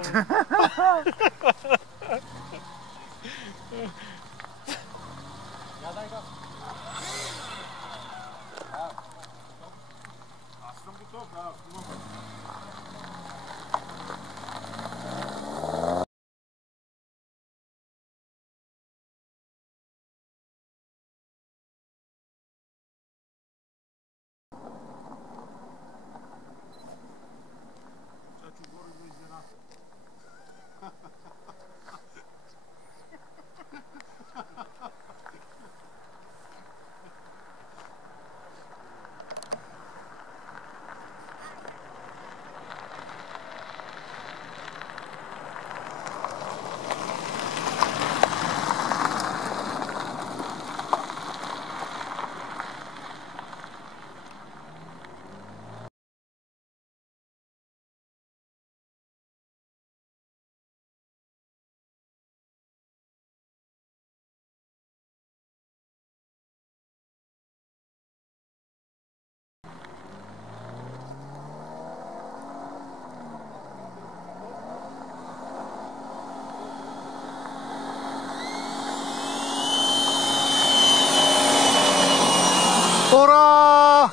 Аз съм готов, да. Ура!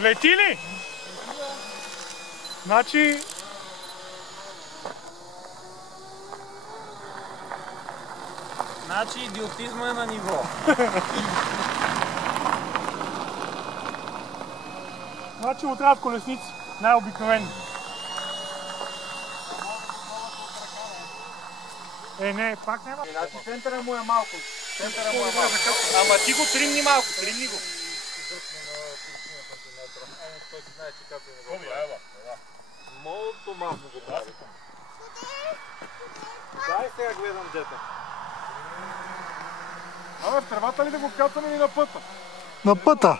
Лети ли? Значи... Значи идиотизма е на ниво. Значи му трябват колесници, най-обикновени. Не, пак няма. Значи центъра му е малко. Ама ти го тримни малко, тримни го. Той си знае, че като не го прави. Молто малко го прави. Дай сега гледам дете. Абе, в тревата ли да го кацаме или на пътя? На пътя.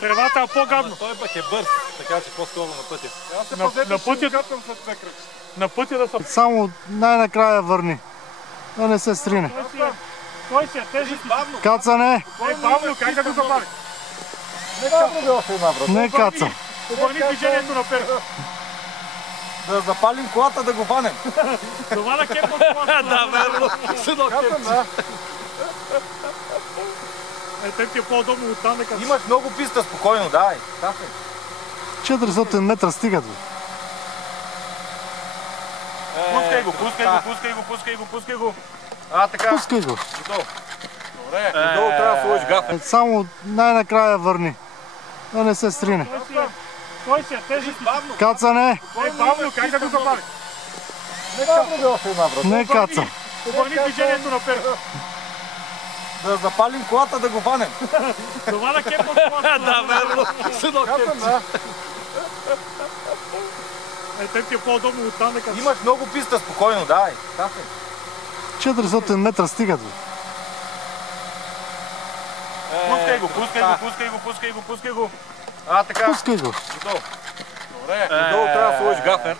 Тревата е по-гадно. Той пък е бърз, така че по-скоро на пътя. На пътя на пътя да се... Само най-накрая върни. Да не се стрине. Той си е тежък. Кацане! Бавно, как да го забави? Не каца. Обърни движението напред. Да запалим колата, да го ванем. Това на кепа от колата. Да, верно. Съдо кепче. Те ти е по-удобно оттам да кацаш. Имаш много писта, спокойно, давай. 400 метра стигат. Пускай го, пускай го. А, така. Пускай го. Готово. Добре. Долу трябва да сложиш гафа. Само най-накрая върни. Да не се стрине. Той си е тежък. Кацане! Бавно, как да го забави? Не каца. Обърни движението напред. Да запалим колата, да го ванем. Това на кепа от колата. Да, верно. Съдо кепче. Те ти е по-удобно оттам да кацаш. Имаш много писта, спокойно, давай. 400 метра стигат. Пускай го. А, така. Пускай го. Готово. Добре. Долу трябва да сложиш гафер.